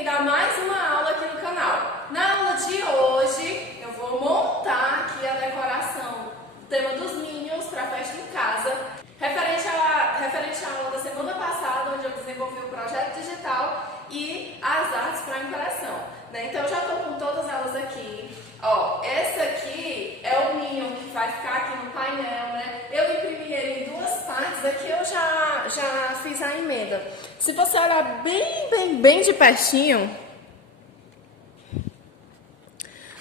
bem-vindo a mais uma aula aqui no canal. Na aula de hoje eu vou montar aqui a decoração do tema dos Minions para festa em casa, referente à aula da semana passada, onde eu desenvolvi o projeto digital e as artes para impressão, né? Então eu já estou com todas elas aqui. Ó, essa aqui é o Minion que vai ficar aqui no painel, né? Eu imprimi ele em duas partes, aqui eu já fiz a emenda. Se você olhar bem de pertinho,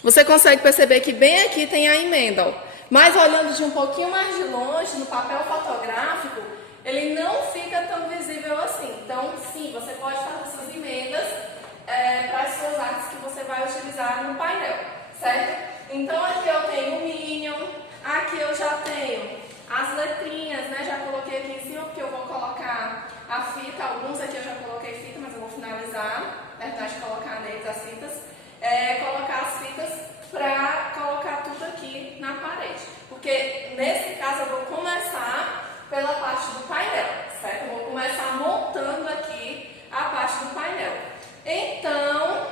você consegue perceber que bem aqui tem a emenda, ó. Mas olhando de um pouquinho mais de longe, no papel fotográfico, ele não fica tão visível assim. Então, sim, você pode fazer suas emendas para as suas artes que você vai utilizar no painel, certo? Então, aqui eu tenho o Minion, aqui eu já tenho as letrinhas, né? Já coloquei aqui em cima porque eu vou colocar a fita. Alguns aqui eu já coloquei fita, mas eu vou finalizar, terminar de colocar neles as fitas. Colocar as fitas para colocar tudo aqui na parede. Porque nesse caso eu vou começar pela parte do painel, certo? Eu vou começar montando aqui a parte do painel. Então,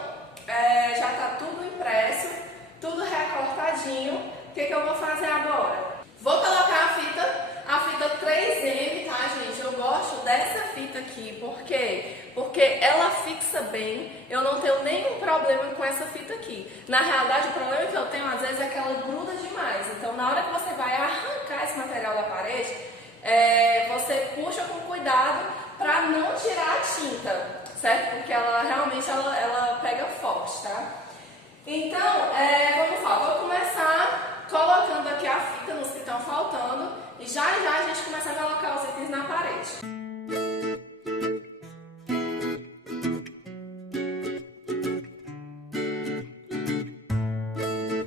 já está tudo impresso, tudo recortadinho. O que eu vou fazer agora? Vou colocar a fita 3M, tá, gente? Eu gosto dessa fita aqui, por quê? Porque ela fixa bem, eu não tenho nenhum problema com essa fita aqui. Na realidade, o problema que eu tenho, às vezes, é que ela gruda demais. Então, na hora que você vai arrancar esse material da parede, você puxa com cuidado para não tirar a tinta, certo? Porque ela realmente ela pega forte, tá? Então, vamos lá, vou começar colocando aqui a fita nos que estão faltando e já a gente começa a colocar os itens na parede.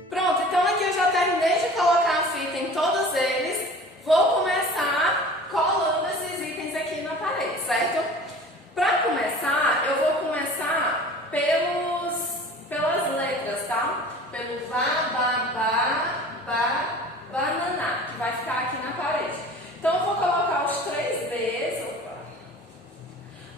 Pronto, então aqui eu já terminei de colocar a fita em todos eles. Vou começar colando esses itens aqui na parede, certo? Para começar, eu vou começar pelas letras, tá? Pelo Vá, Bananá, que vai ficar aqui na parede. Então eu vou colocar os 3 Bs. Opa.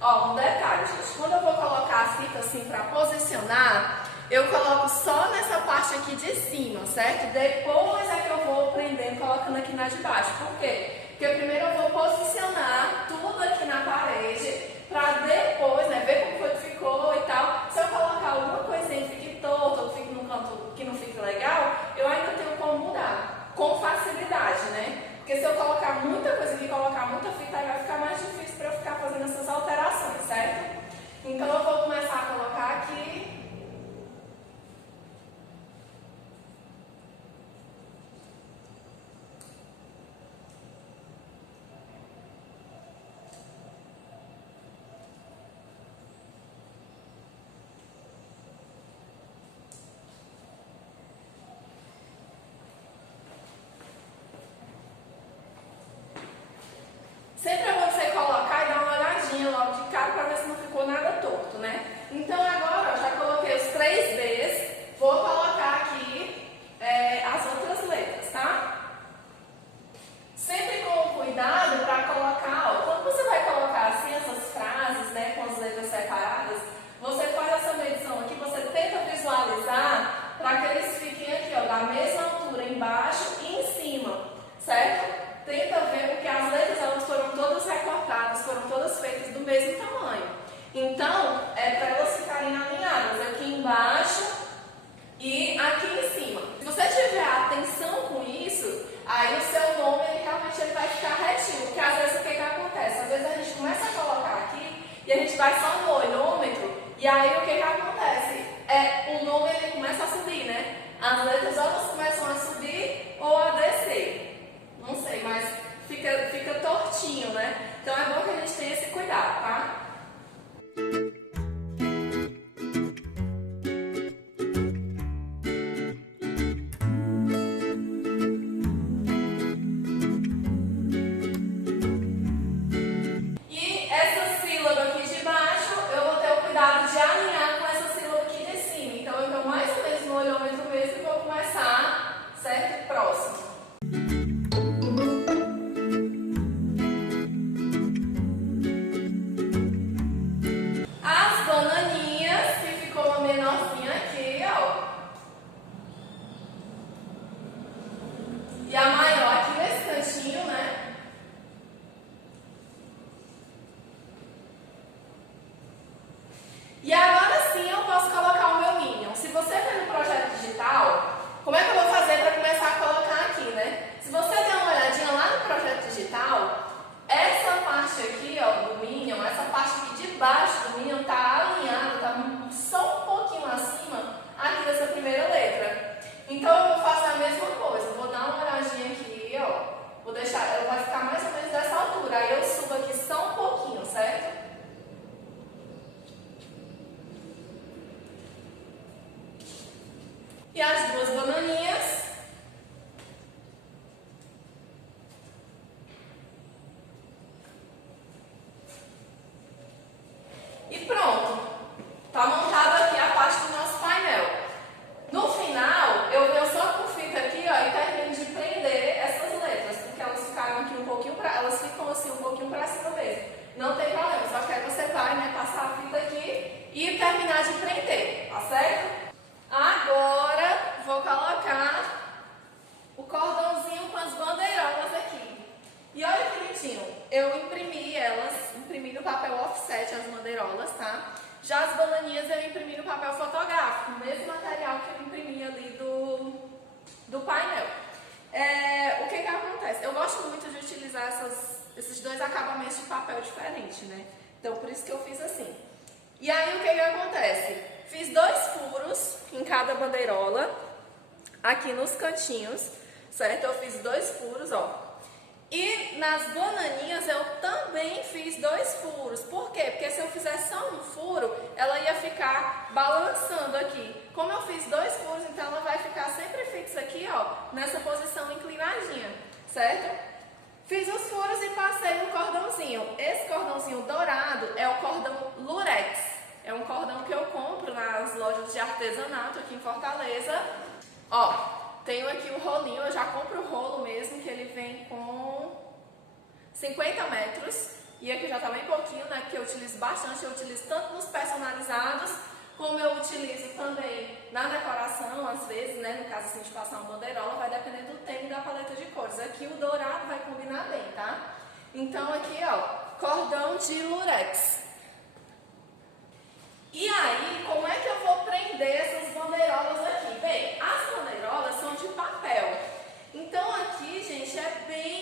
Ó, um detalhe, gente. Quando eu vou colocar a fita assim para posicionar, eu coloco só nessa parte aqui de cima, certo? Depois é que eu vou prendendo, colocando aqui na de baixo. Por quê? Porque primeiro eu vou posicionar tudo aqui na parede, para depois, né, ver como foi que ficou e tal. Se eu colocar alguma coisinha que fique torta ou fique num canto que não fique legal, eu ainda tenho como mudar, com facilidade, né? Porque se eu colocar muita coisa aqui, colocar muita fita, aí vai ficar mais difícil para eu ficar fazendo essas alterações, certo? Então eu vou começar a colocar aqui. Sempre é bom você colocar e dar uma olhadinha logo de cara para ver se não ficou nada torto, né? Então agora eu já coloquei os 3 Bs, vou colocar aqui as outras letras, tá? Sempre com cuidado para colocar, ó, quando você vai colocar assim essas frases, né, com as letras separadas, você faz essa medição aqui, você tenta visualizar para que eles fiquem aqui, ó, da mesma altura embaixo e em cima, certo? Tenta ver, porque as letras elas foram todas recortadas, foram todas feitas do mesmo tamanho. Então, para elas ficarem alinhadas aqui embaixo e aqui em cima. Se você tiver atenção com isso, aí o seu nome realmente vai ficar retinho. Porque às vezes o que acontece? Às vezes a gente começa a colocar aqui e a gente vai só no olhômetro e aí o que acontece? O nome ele começa a subir, né? As letras elas começam a subir ou a descer. Não sei, mas fica tortinho, né? Então é bom que a gente tenha esse cuidado, tá? E essa sílaba aqui de baixo, eu vou ter o cuidado de alinhar com essa sílaba aqui de cima. Então eu vou mais ou menos no olhômetro mesmo e vou começar, certo? Próximo. E agora sim eu posso colocar o meu Minion. Se você ver no projeto digital, como é que eu vou fazer para começar a colocar aqui, né? Se você der uma olhadinha lá no projeto digital, essa parte aqui, ó, do Minion, essa parte aqui de baixo do Minion está alinhada, está só um pouquinho acima aqui dessa primeira letra. Então eu vou fazer a mesma coisa, vou dar uma olhadinha aqui, ó, vou deixar, ela vai ficar mais ou menos dessa altura, aí eu subo aqui só um pouquinho, certo? E as duas bananinhas. E pronto. Tá montado aqui a parte do nosso painel. No final, eu venho só com fita aqui, ó, e termino de prender essas letras, porque elas ficaram aqui um pouquinho pra, elas ficam assim um pouquinho pra cima mesmo. Não tem problema, só que aí você vai, né, passar a fita aqui e terminar de prender, tá certo? Agora, vou colocar o cordãozinho com as bandeirolas aqui. E olha que bonitinho, eu imprimi elas, imprimi no papel offset as bandeirolas, tá? Já as bananinhas eu imprimi no papel fotográfico, o mesmo material que eu imprimi ali do painel. O que acontece? Eu gosto muito de utilizar esses dois acabamentos de papel diferente, né? Então, por isso que eu fiz assim. E aí, o que acontece? Fiz 2 furos em cada bandeirola, aqui nos cantinhos, certo? Eu fiz 2 furos, ó. E nas bananinhas eu também fiz 2 furos. Por quê? Porque se eu fizer só um furo, ela ia ficar balançando aqui. Como eu fiz 2 furos, então ela vai ficar sempre fixa aqui, ó, nessa posição inclinadinha, certo? Fiz os furos e passei no cordãozinho. Esse cordãozinho dourado é o cordão Lurex. É um cordão que eu compro nas lojas de artesanato aqui em Fortaleza. Ó, tenho aqui o rolinho, eu já compro o rolo mesmo, que ele vem com 50 metros. E aqui já tá bem pouquinho, né, que eu utilizo bastante. Eu utilizo tanto nos personalizados, como eu utilizo também na decoração, às vezes, né, no caso assim de passar uma bandeirola, vai depender do tema e da paleta de cores. Aqui o dourado vai combinar bem, tá? Então aqui, ó, cordão de lurex. E aí, como é que eu vou prender essas bandeirolas aqui? Bem, as bandeirolas são de papel. Então aqui, gente,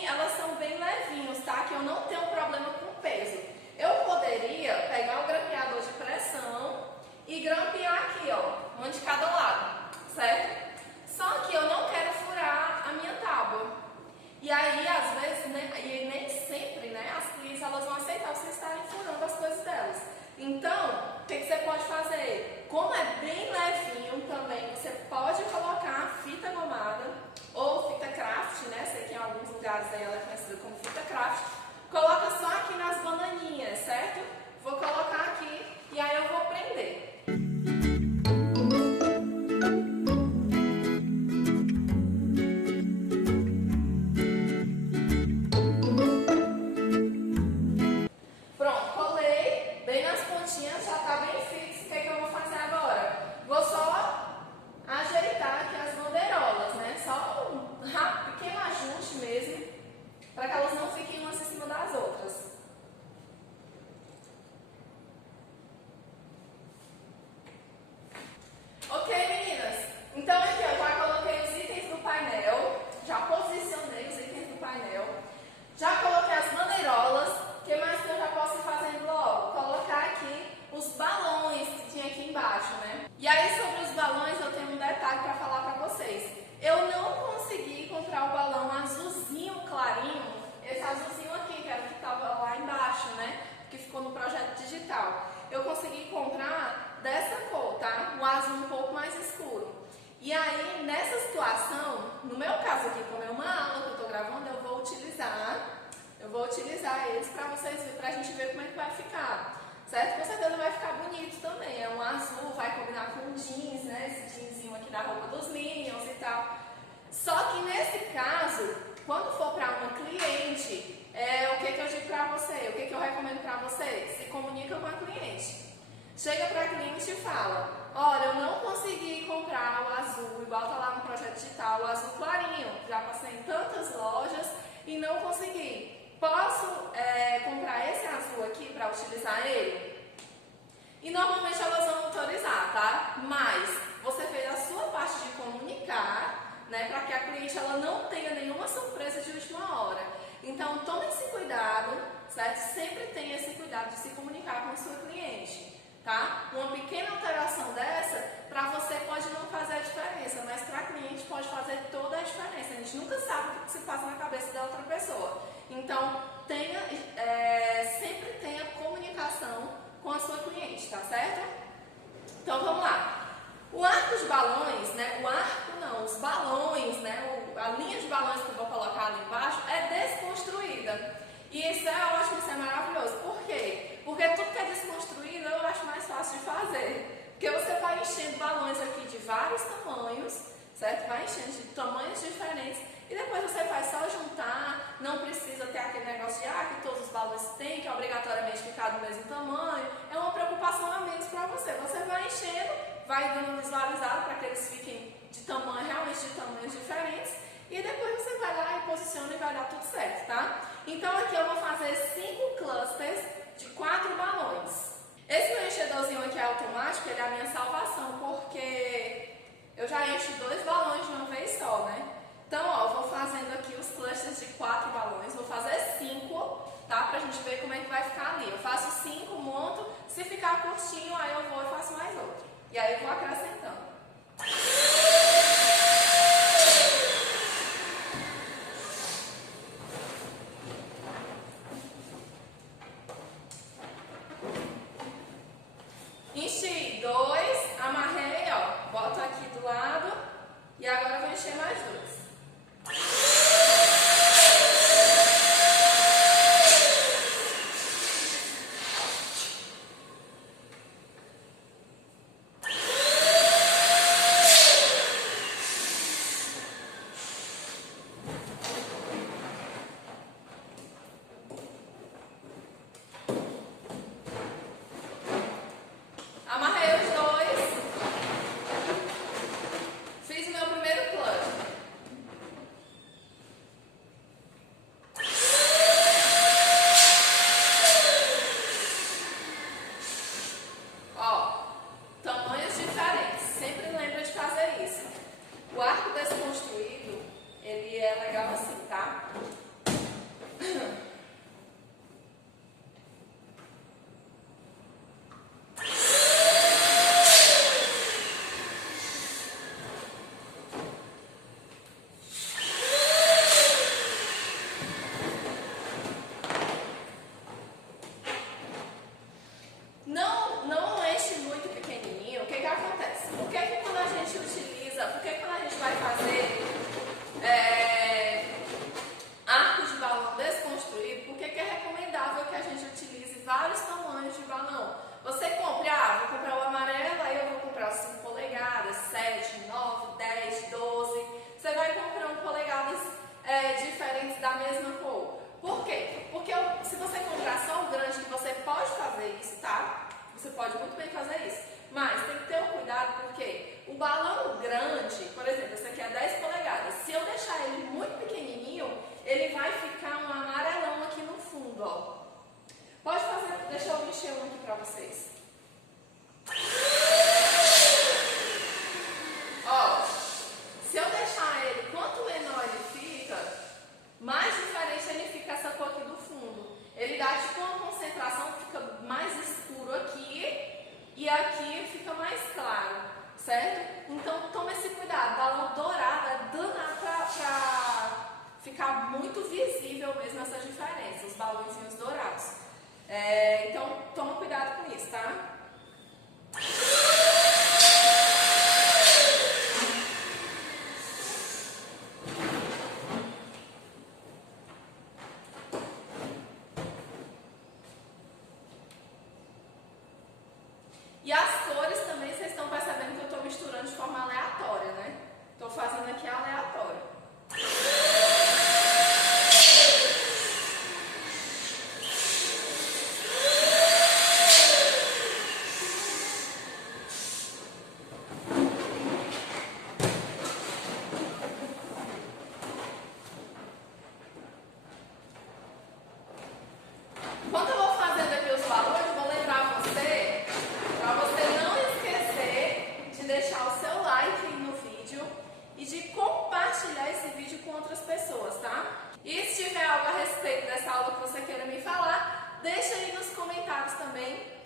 elas são bem levinhos, tá? Que eu não tenho problema com peso. Eu poderia pegar o grampeador de pressão e grampear aqui, ó, uma de cada lado, certo? Só que eu não quero furar a minha tábua. E aí, às vezes, né, e nem sempre, né, as clientes elas vão aceitar vocês estarem furando as coisas delas. Então, o que você pode fazer? Como é bem levinho também, você pode colocar fita gomada ou fita craft, né? Sei que em alguns lugares aí ela é conhecida como fita craft. Coloca só aqui nas bananinhas, certo? Vou colocar aqui e aí eu vou prender. Pronto, colei bem nas pontinhas, já tá bem fixo. O que eu vou fazer agora? Vou só ajeitar aqui as bandeirolas, né? Só um pequeno ajuste mesmo, para que elas não fiquem umas em cima das outras. Ok, meninas? Então aqui eu já coloquei os itens do painel, já posicionei os itens do painel, já coloquei as bandeirolas. O que mais que eu já posso ir fazendo logo? Colocar aqui os balões que tinha aqui embaixo, né? E aí sobre os balões eu tenho um detalhe para falar para vocês. Eu não consegui comprar o balão azulzinho clarinho, esse azulzinho aqui, que era o que estava lá embaixo, né? Que ficou no projeto digital. Eu consegui comprar dessa cor, tá? Um azul um pouco mais escuro. E aí, nessa situação, no meu caso aqui, como é uma aula que eu estou gravando, eu vou utilizar eles para vocês verem, para a gente ver como é que vai ficar. Certo? Com certeza vai ficar bonito também. É um azul, vai combinar com jeans, né? Esse jeansinho aqui da roupa dos Minions e tal. Só que nesse caso, quando for para uma cliente, o que eu digo para você? O que eu recomendo para você? Se comunica com a cliente. Chega para a cliente e fala: olha, eu não consegui comprar o azul, igual tá lá no projeto digital, o azul clarinho. Já passei em tantas lojas e não consegui. Posso comprar esse azul aqui para utilizar ele? E normalmente elas vão autorizar, tá? Mas você fez a sua parte de comunicar, né, para que a cliente ela não tenha nenhuma surpresa de última hora. Então tome esse cuidado, certo? Sempre tenha esse cuidado de se comunicar com a sua cliente, tá? Uma pequena alteração dessa, para você pode não fazer a diferença, mas para a cliente pode fazer toda a diferença. A gente nunca sabe o que se passa na cabeça da outra pessoa. Então sempre tenha comunicação com a sua cliente, tá certo? Então vamos lá. O arco de balões, né? O arco não, os balões, né? A linha de balões que eu vou colocar ali embaixo é desconstruída. E isso é ótimo, isso é maravilhoso. Por quê? Porque tudo que é desconstruído eu acho mais fácil de fazer. Porque você vai enchendo balões aqui de vários tamanhos, certo? Vai enchendo de tamanhos diferentes. E depois você faz só juntar, não precisa ter aquele negócio de que todos os balões têm que obrigatoriamente ficar do mesmo tamanho. É uma preocupação a menos para você. Você vai enchendo, vai dando visualizado para que eles fiquem de tamanho, realmente de tamanhos diferentes. E depois você vai lá e posiciona e vai dar tudo certo, tá? Então aqui eu vou fazer 5 clusters de 4 balões. Esse meu enchedorzinho aqui é automático, ele é a minha salvação, porque eu já encho 2 balões de uma vez só, né? Então, ó, eu vou fazendo aqui os clusters de 4 balões, vou fazer 5, tá? Pra gente ver como é que vai ficar ali. Eu faço 5, monto, se ficar curtinho, aí eu vou e faço mais outro. E aí eu vou acrescentando. Enchi 2, amarrei, ó, boto aqui do lado e agora eu vou encher mais 2. Amarrei os 2, fiz o meu primeiro cluster. Ó, tamanhos diferentes, sempre lembra de fazer isso. O arco desconstruído, ele é legal assim, tá? Não enche muito pequenininho, o que acontece? Por que quando a gente utiliza, por que quando a gente vai fazer arco de balão desconstruído, por que é recomendável que a gente utilize vários tamanhos de balão? Você compra, vou comprar o amarelo, aí eu vou comprar 5 polegadas, 7, 9, 10, 12. Você vai comprando polegadas diferentes da mesma cor. Por quê? Porque se você comprar só o grande, você pode fazer isso, tá? Você pode muito bem fazer isso. Mas tem que ter um cuidado, porque o balão grande, por exemplo, esse aqui é 10 polegadas. Se eu deixar ele muito pequenininho, ele vai ficar um amarelão aqui no fundo, ó. Pode fazer, deixa eu mexer um aqui pra vocês. Ó, se eu deixar ele, quanto menor ele fica, mais diferente ele fica essa cor aqui do fundo. Ele dá tipo uma concentração, fica mais escuro aqui e aqui fica mais claro, certo? Então toma esse cuidado, balão dourado é danado pra ficar muito visível mesmo essa diferença, os balãozinhos dourados. Então toma cuidado com isso, tá? E as cores também, vocês estão percebendo que eu estou misturando de forma aleatória, né? Estou fazendo aqui aleatório. Enquanto eu vou fazendo aqui os balões, eu vou lembrar você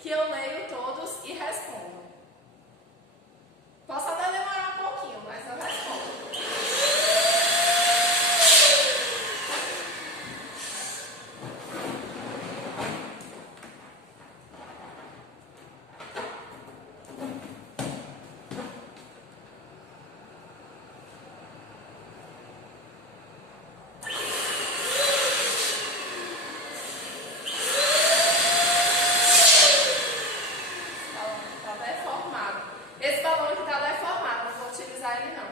que eu leio todos e respondo. Posso até demorar um pouquinho, mas eu respondo. Esse balão aqui está deformado, não vou utilizar ele não.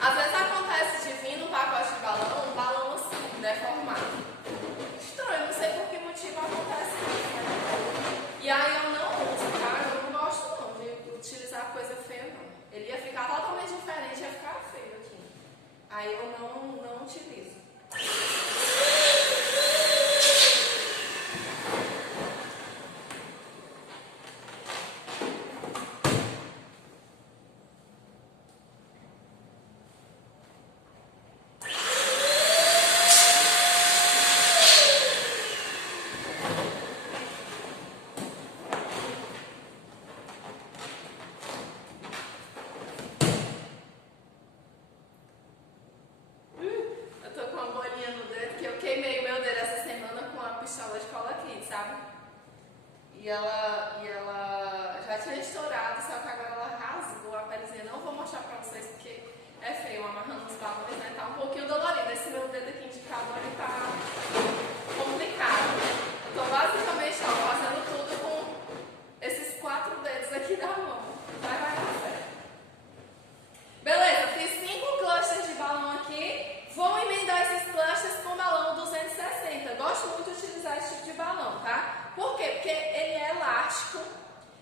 Às vezes acontece de vir no pacote de balão, um balão assim, deformado. Estranho, não sei por que motivo acontece isso, né? E aí eu não uso, tá? Eu não gosto não de utilizar coisa feia não. Ele ia ficar totalmente diferente, ia ficar feio aqui. Aí eu não utilizo. Pistola de cola quente, sabe? E ela já tinha estourado, só que agora ela rasgou a pelezinha. Não vou mostrar pra vocês porque é feio, amarrando os balões, né? Tá um pouquinho dolorido. Esse meu dedo aqui indicador, ele tá complicado. Eu tô basicamente, ó, fazendo tudo com esses 4 dedos aqui da mão. Vai dar certo. Beleza, fiz 5 clusters de balão aqui. Vou emendar esses clusters com balão 260. Gosto muito de utilizar esse tipo de balão, tá? Por quê? Porque ele é elástico,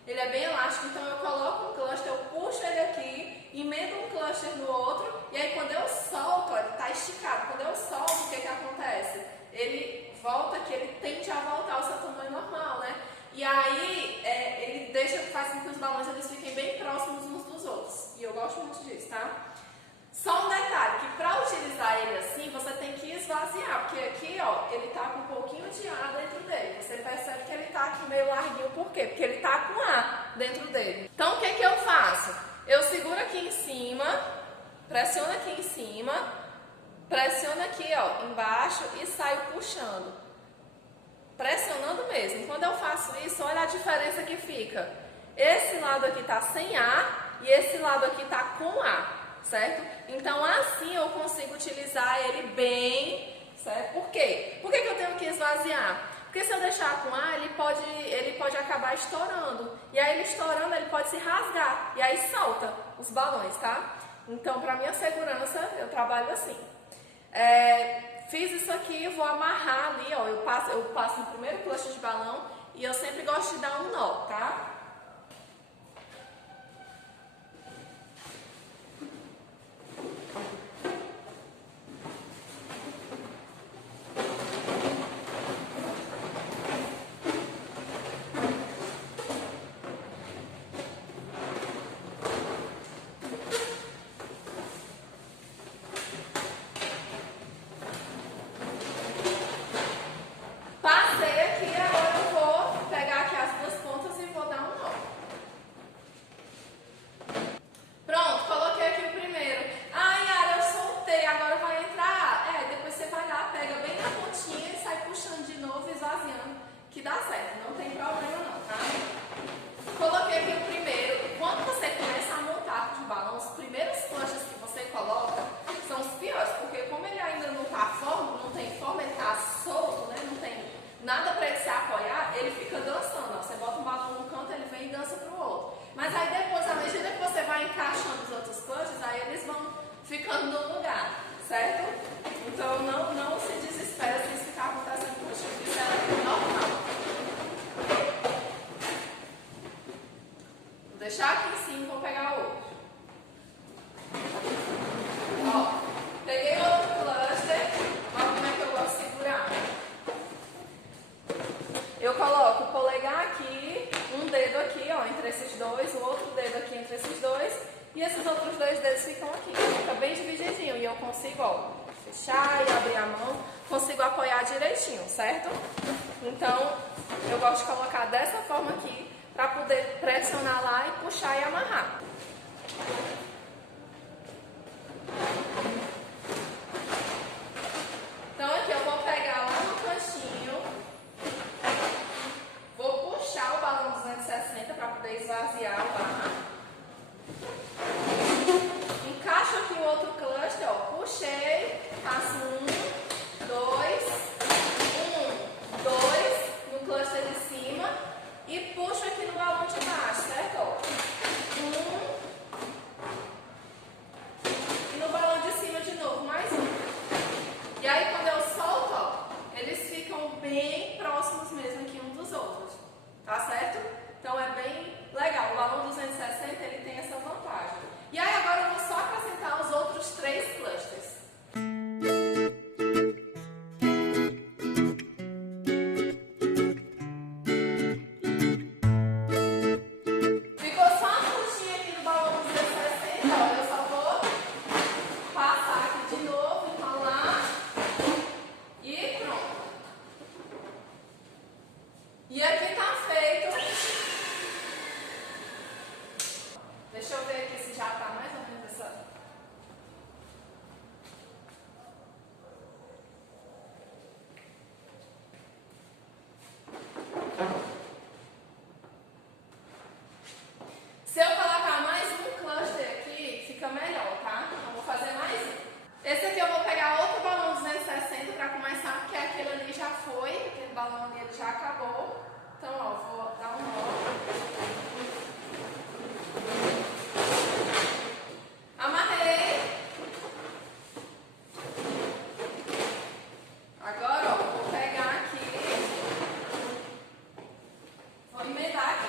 ele é bem elástico, então eu coloco um cluster, eu puxo ele aqui, emendo um cluster no outro, e aí quando eu solto, ó, ele tá esticado, quando eu solto, o que que acontece? Ele volta aqui, ele tende a voltar ao seu tamanho normal, né? E aí, ele faz com que os balões eles fiquem bem próximos uns dos outros, e eu gosto muito disso, tá? Só um detalhe, que para utilizar ele assim, você tem que esvaziar, porque aqui, ó, ele tá com um pouquinho de ar dentro dele. Você percebe que ele tá aqui meio larguinho, por quê? Porque ele tá com ar dentro dele. Então, o que que eu faço? Eu seguro aqui em cima, pressiono aqui em cima, pressiono aqui, ó, embaixo e saio puxando. Pressionando mesmo. Quando eu faço isso, olha a diferença que fica. Esse lado aqui tá sem ar e esse lado aqui tá com ar. Certo? Então assim eu consigo utilizar ele bem, certo? Por quê? Por que que eu tenho que esvaziar? Porque se eu deixar com ar, ele pode acabar estourando. E aí ele estourando, ele pode se rasgar. E aí solta os balões, tá? Então, para minha segurança, eu trabalho assim. Fiz isso aqui, vou amarrar ali, ó. Eu passo no primeiro cluster de balão e eu sempre gosto de dar um nó, tá? Que dá certo, não tem problema não, tá? Coloquei aqui o primeiro. Quando você começa a montar de balão, os primeiros clusters que você coloca são os piores, porque como ele ainda não tá forma, não tem forma, ele tá solto, né? Não tem nada para ele se apoiar, ele fica dançando, ó. Você bota um balão num canto, ele vem e dança pro outro. Mas aí depois, à medida que você vai encaixando os outros clusters, aí eles vão ficando no lugar, certo? Então não se desespera se isso ficar acontecendo com você, isso é normal. Vou deixar aqui em cima e vou pegar outro. Ó, peguei outro cluster, olha como é que eu gosto de segurar. Eu coloco o polegar aqui, um dedo aqui, ó, entre esses esses dois, o outro dedo aqui entre esses dois, e esses outros dois dedos ficam aqui. Fica bem divididinho e eu consigo, ó, fechar e abrir a mão, consigo apoiar direitinho, certo? Então, eu gosto de colocar dessa forma aqui, para poder pressionar lá e puxar e amarrar. Então aqui eu vou pegar lá no cantinho, vou puxar o balão 260 para poder esvaziar o ar. Encaixo aqui o outro cluster, ó, puxei, faço 1, 2, 1, 2 no cluster de cima e puxo aqui no balão de baixo, certo? 1 e no balão de cima de novo, mais um. E aí quando eu solto, ó, eles ficam bem próximos mesmo aqui uns dos outros, tá certo? Então é bem legal, o balão 260 ele tem essa vantagem. E aí agora eu vou só acrescentar os outros 3 clusters. Ficou só uma pontinha aqui no balão 260, ó, eu só vou passar aqui de novo, enrolar e pronto. E aqui tá feito. Deixa eu ver aqui se já tá mais ou menos essa. Se eu colocar mais um cluster aqui, fica melhor, tá? Então vou fazer mais um. Esse aqui eu vou pegar outro balão 260 para começar, porque aquele ali já foi, aquele balão ali ele já acabou. Então, ó, vou dar um nó. Amarrei. Agora, ó, vou pegar aqui. Vou emendar aqui.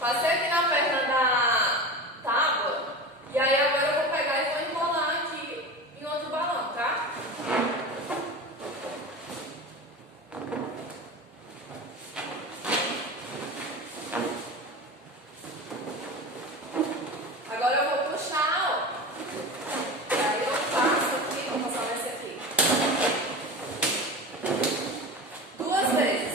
Passei aqui na perna da tábua e aí agora eu vou pegar e vou enrolar aqui em outro balão, tá? Agora eu vou puxar, ó. E aí eu passo aqui, vou passar nesse aqui. 2 vezes.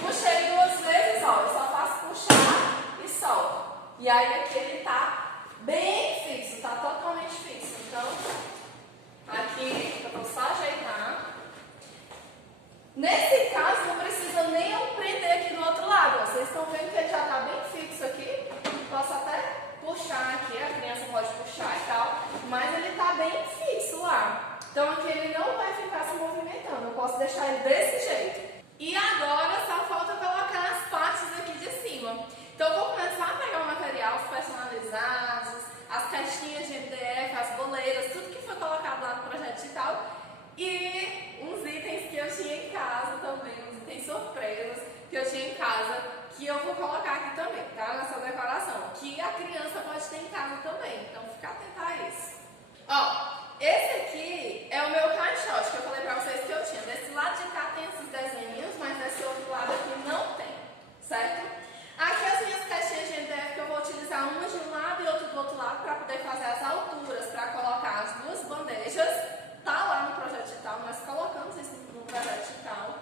Puxei 2 vezes, ó. Eu só faço puxar e solto. E aí aqui ele tá bem fixo, tá totalmente fixo. Então, aqui eu vou só ajeitar. Nesse caso, não precisa nem eu prender aqui do outro lado. Ó. Vocês estão vendo que ele já tá bem fixo aqui. Posso até puxar aqui, a criança pode puxar e tal, mas ele tá bem fixo lá. Então aqui ele não vai ficar se movimentando. Eu posso deixar ele desse jeito. E agora só falta colocar as partes aqui de cima. Então eu vou começar a pegar o material, os personalizados, as caixinhas de MDF, as boleiras, tudo que foi colocado lá no projeto digital. E uns itens que eu tinha em casa também, uns itens surpresas que eu tinha em casa, que eu vou colocar aqui também, tá? Nessa decoração, que a criança pode ter em casa também, então fica atenta a isso. Ó, esse aqui é o meu caixote, que eu falei pra vocês que eu tinha. Desse lado de cá tem esses desenhinhos, mas desse outro lado aqui não tem, certo? Aqui as minhas caixinhas de MDF que eu vou utilizar uma de um lado e outra do outro lado para poder fazer as alturas, para colocar as 2 bandejas. Tá lá no projeto digital, nós colocamos isso no projeto digital.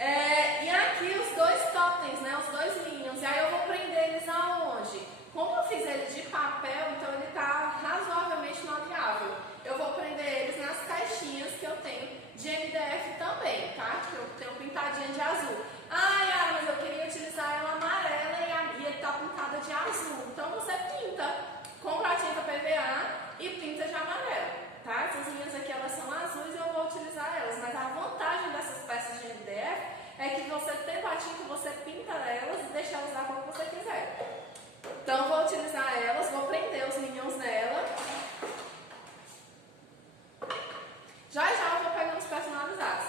E aqui os 2 totens, né, os 2 linhos. E aí eu vou prender eles aonde? Como eu fiz ele de papel, então ele tá razoavelmente maleável. Eu vou prender eles nas caixinhas que eu tenho de MDF também, tá? Que eu tenho pintadinha de azul. Ah, Yara, mas eu queria utilizar ela amarela e ele tá pintada de azul. azul. Então você pinta, compra a tinta PVA e pinta de amarelo, tá? Essas linhas aqui elas são azuis e eu vou utilizar elas, mas a vantagem dessas peças de MDF é que você tendo a tinta, você pinta elas e deixa elas da cor que você quiser. Então eu vou utilizar elas, vou prender os minions nela. Já eu vou pegando os personalizados.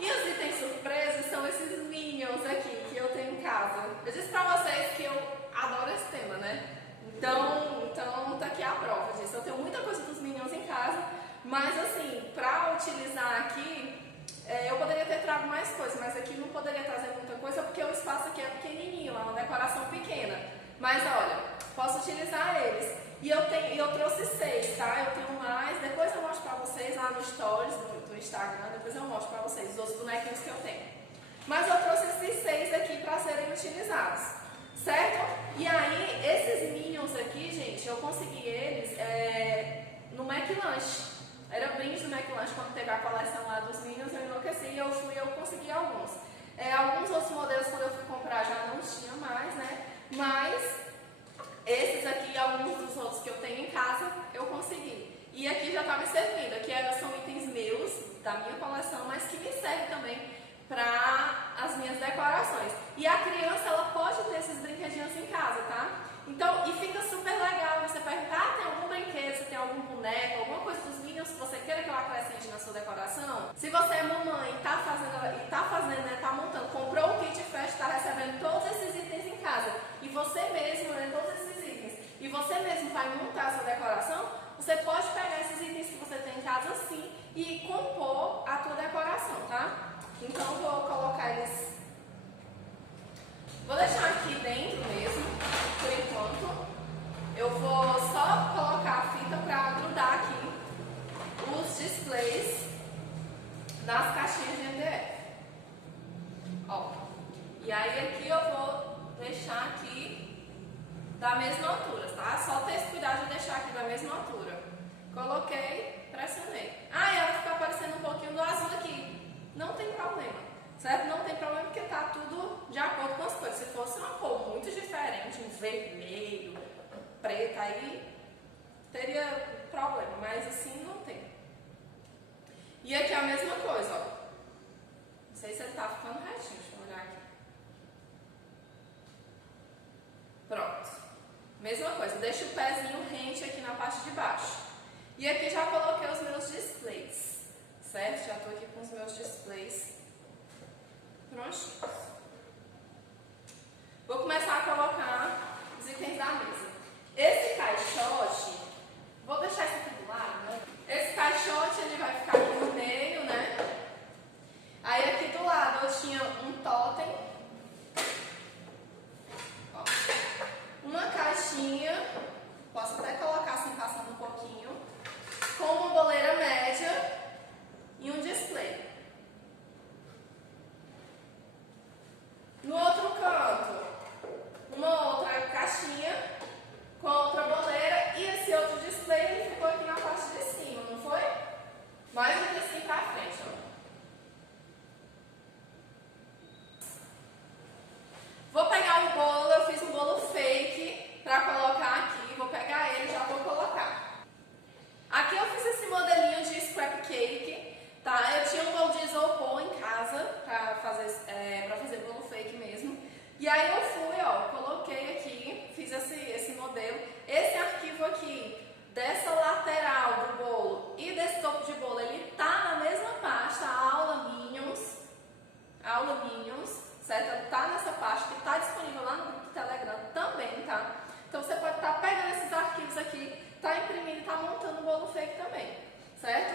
E os itens surpresas são esses minions aqui que eu tenho em casa. Eu disse pra vocês que eu adoro esse tema, né? Então tá aqui a prova disso. Eu tenho muita coisa dos minions em casa, mas assim, pra utilizar aqui, eu poderia ter trago mais coisas, mas aqui não poderia trazer muita coisa porque o espaço aqui é pequenininho, é uma decoração pequena. Mas olha, posso utilizar eles. E eu trouxe 6, tá? Eu tenho mais, depois eu mostro pra vocês lá no Stories do Instagram, depois eu mostro pra vocês os outros bonequinhos que eu tenho. Mas eu trouxe esses 6 aqui pra serem utilizados, certo? E aí, esses Minions aqui, gente, eu consegui eles no McLanche. Era brinde do McLanche, quando teve a coleção lá dos Minions, eu enlouqueci e eu consegui alguns. Alguns outros modelos, quando eu fui comprar, já não tinha mais, né? Mas esses aqui, alguns dos outros que eu tenho em casa, eu consegui. E aqui já está me servindo. Aqui são itens meus, da minha coleção, mas que me servem também para as minhas decorações. E a criança, ela pode ter esses brinquedinhos em casa, tá? Então, e fica super legal você perguntar, tem algum brinquedo, você tem algum boneco, alguma coisa dos Minions que você queira que eu acrescente na sua decoração? Se você é mamãe e tá fazendo, né, tá montando, comprou o kit fest, tá recebendo todos esses itens em casa, e você mesmo, né, todos esses itens, e você mesmo vai montar a sua decoração, você pode pegar esses itens que você tem em casa sim e compor a tua decoração, tá? Então, eu vou colocar eles... Vou deixar aqui dentro mesmo, por enquanto. Eu vou só colocar a fita para grudar aqui os displays das caixinhas de MDF. Ó. E aí aqui eu vou deixar aqui da mesma altura, tá? Só ter esse cuidado de deixar aqui da mesma altura. Coloquei, pressionei. Ah, e ela fica aparecendo um pouquinho do azul aqui. Não tem problema, certo? Não tem problema porque tá tudo de acordo com as cores. Se fosse uma cor muito diferente, um vermelho, um preto, aí teria problema, mas assim não tem. E aqui é a mesma coisa, ó. Não sei se ele tá ficando retinho, deixa eu olhar aqui. Pronto. Mesma coisa, deixa o pezinho rente aqui na parte de baixo. E aqui já coloquei os meus displays, certo? Já tô aqui com os meus displays prontinhos. Vou começar a colocar os itens da mesa. Esse caixote, vou deixar isso aqui do lado, né? Esse caixote, ele vai ficar aqui no meio, né? Aí aqui do lado eu tinha um totem. Ó. Uma caixinha, posso até colocar assim, passando um pouquinho, com uma boleira média e um display. No outro canto, uma outra caixinha com outra boleira e esse outro display ele ficou aqui na parte de cima, não foi? Mais um pouquinho pra frente, ó. Vou pegar o bolo, eu fiz um bolo fake pra colocar aqui, vou pegar ele e já vou colocar. Aqui eu fiz esse modelinho de scrap cake, tá? Eu tinha um bolo de isopor em casa pra fazer bolo fake mesmo. E aí eu fui, ó, coloquei aqui, fiz esse modelo. Esse arquivo aqui, dessa lateral do bolo e desse topo de bolo, ele tá na mesma pasta, a aula Minions, certo? Ele tá nessa pasta que tá disponível lá no grupo do Telegram também, tá? Então você pode estar pegando esses arquivos aqui, tá imprimindo e tá montando o bolo fake também, certo?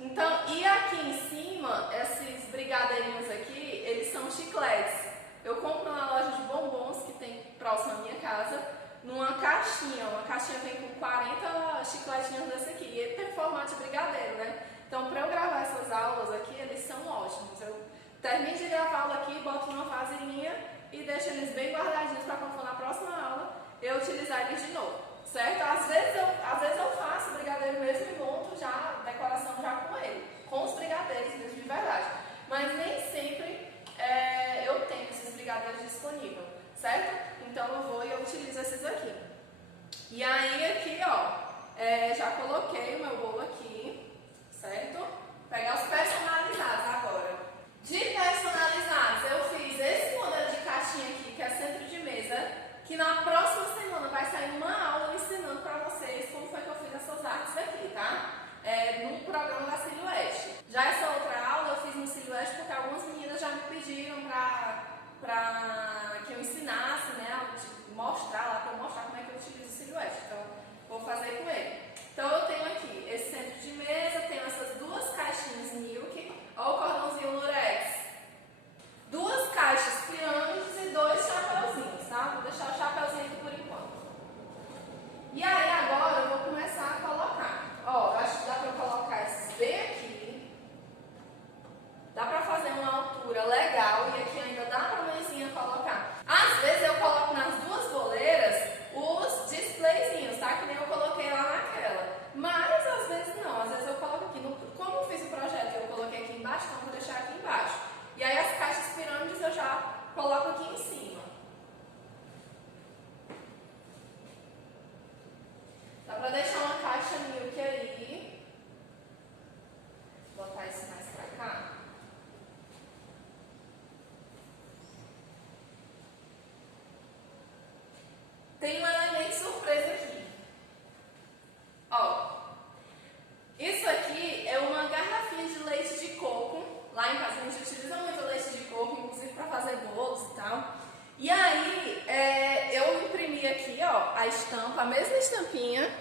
Então, e aqui em cima, esses brigadeirinhos aqui, eles são chicletes. Eu compro na loja de bombons que tem próximo à minha casa, numa caixinha. Uma caixinha vem com 40 chicletinhos desse aqui. E ele tem formato de brigadeiro, né? Então, para eu gravar essas aulas aqui, eles são ótimos. Eu termino de gravar a aula aqui, boto numa vasilhinha e deixo eles bem guardadinhos para quando for na próxima aula, eu utilizar eles de novo, certo? Às vezes eu faço brigadeiro mesmo e monto já a decoração já com ele, com os brigadeiros mesmo de verdade. Mas nem sempre eu tenho esses brigadeiros disponíveis, certo? Então eu vou e eu utilizo esses aqui. E aí aqui, ó, já coloquei o meu bolo aqui, certo? Vou pegar os personalizados agora. De personalizados, eu fiz esse modelo de caixinha aqui, que é centro de mesa, que na próxima semana vai sair uma aula ensinando para vocês como foi que eu fiz essas artes aqui, tá? No programa da Silhouette. Já essa outra aula eu fiz no Silhouette porque algumas meninas já me pediram para que eu ensinasse, né, mostrar lá, para eu mostrar como é que eu utilizo o Silhouette. Então, vou fazer com ele. Então, eu tenho aqui esse centro de mesa, tenho essas duas caixinhas Milk, olha o cordãozinho Lurex, duas caixas pirâmides e dois chapeuzinhos, tá? Vou deixar o chapeuzinho aqui por enquanto. E aí, agora eu vou começar a colocar. Ó, acho que dá para eu colocar esses bem aqui. Dá para fazer uma altura legal e aqui ainda dá para a mãezinha colocar. Às vezes eu coloco nas duas boleiras os displayzinhos, tá? Que nem eu coloquei lá naquela. Mas às vezes não, às vezes eu coloco aqui. Como eu fiz o projeto eu coloquei aqui embaixo, então eu vou deixar aqui embaixo. E aí as caixas pirâmides eu já coloco aqui em cima. Dá para deixar uma caixa Milk aí. Vou botar isso mais para cá. Tem um elemento surpresa aqui. Ó, isso aqui é uma garrafinha de leite de coco. Lá em casa a gente utiliza muito leite de coco, inclusive para fazer bolos e tal. E aí, eu imprimi aqui, ó, a estampa, a mesma estampinha.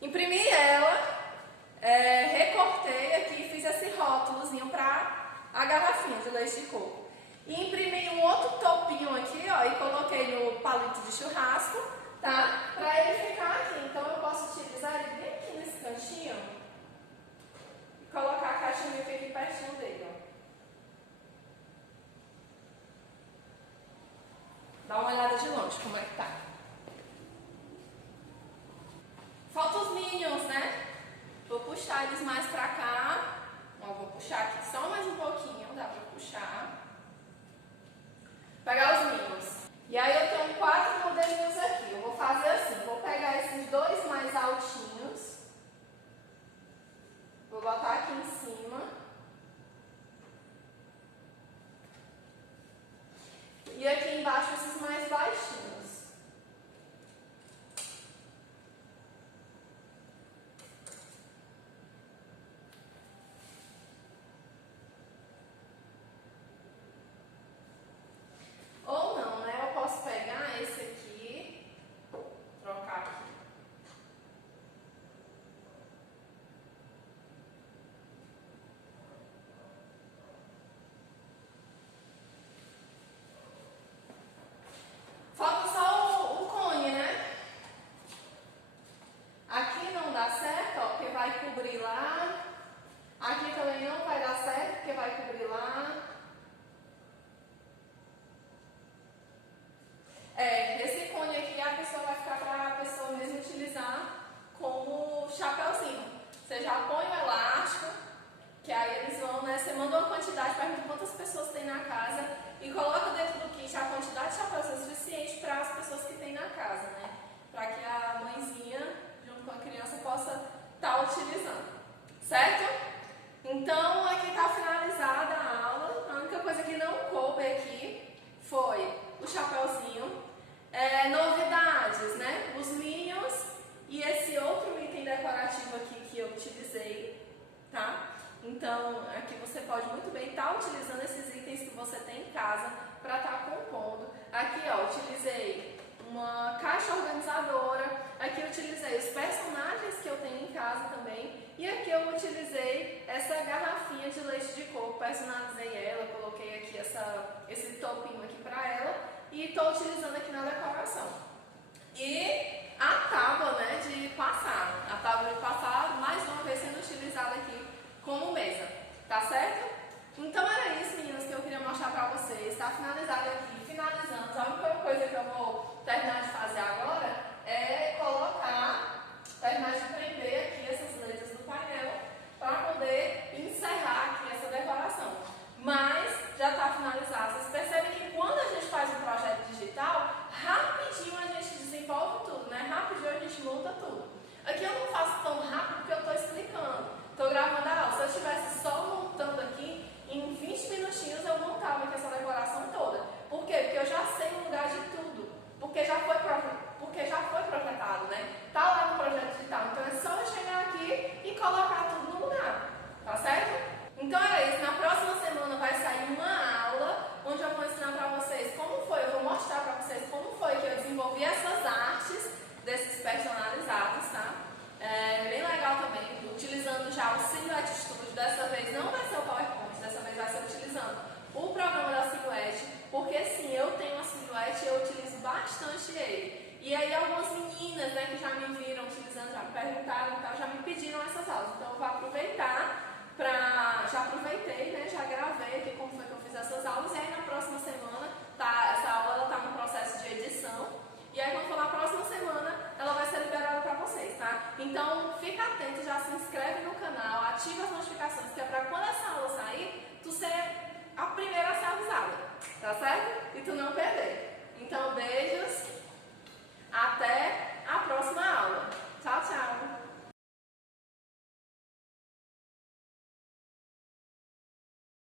Imprimi ela, recortei aqui e fiz esse rótulozinho para a garrafinha de leite de coco. E imprimi um outro topinho aqui, ó, e coloquei no palito de churrasco, tá? Pra ele ficar aqui. Então eu posso utilizar ele bem aqui nesse cantinho e colocar a caixa Milk aqui pertinho dele, ó. Dá uma olhada de longe como é que tá. Falta os Minions, né? Vou puxar eles mais pra cá. Ó, vou puxar aqui só mais um pouquinho, dá pra puxar. Pegar os Minions. E aí eu tenho 4 modelinhos aqui. Eu vou fazer assim, vou pegar esses dois mais altinhos. Vou botar aqui em cima. E aqui embaixo esses mais baixinhos. Ou não, né? Eu posso pegar esse aqui, trocar aqui. Falta só o cone, né? Aqui não dá certo, ó, porque vai cobrir lá. Aqui também não vai dar certo, porque vai cobrir lá. Esse cone aqui a pessoa vai ficar para a pessoa mesmo utilizar como chapeuzinho. Você já põe o elástico, que aí eles vão, né? Você manda uma quantidade, pergunta quantas pessoas tem na casa e coloca dentro do kit a quantidade de chapéus suficiente para as pessoas que tem na casa, né? Para que a mãezinha, junto com a criança, possa estar utilizando. Certo? Então, aqui está finalizada a aula. A única coisa que não coube aqui foi o chapeuzinho. Novidades, né? Os Minions e esse outro item decorativo aqui que eu utilizei, tá? Então, aqui você pode muito bem estar utilizando esses itens que você tem em casa para estar compondo. Aqui, ó, utilizei uma caixa organizadora. Aqui eu utilizei os personagens que eu tenho em casa também. E aqui eu utilizei essa garrafinha de leite de coco, personalizei ela, coloquei aqui esse topinho aqui para ela e estou utilizando aqui na decoração. E a tábua, né, de passar. A tábua de passar, mais uma vez sendo utilizada aqui como mesa. Tá certo? Então era isso, meninas, que eu queria mostrar para vocês. Está finalizado aqui. Finalizando, a única coisa que eu vou terminar de fazer agora é terminar de prender aqui essas letras do painel para poder encerrar aqui essa decoração. Mas já está finalizado. Vocês percebem que quando a gente faz um projeto pediram essas aulas. Então eu vou aproveitar para... Já aproveitei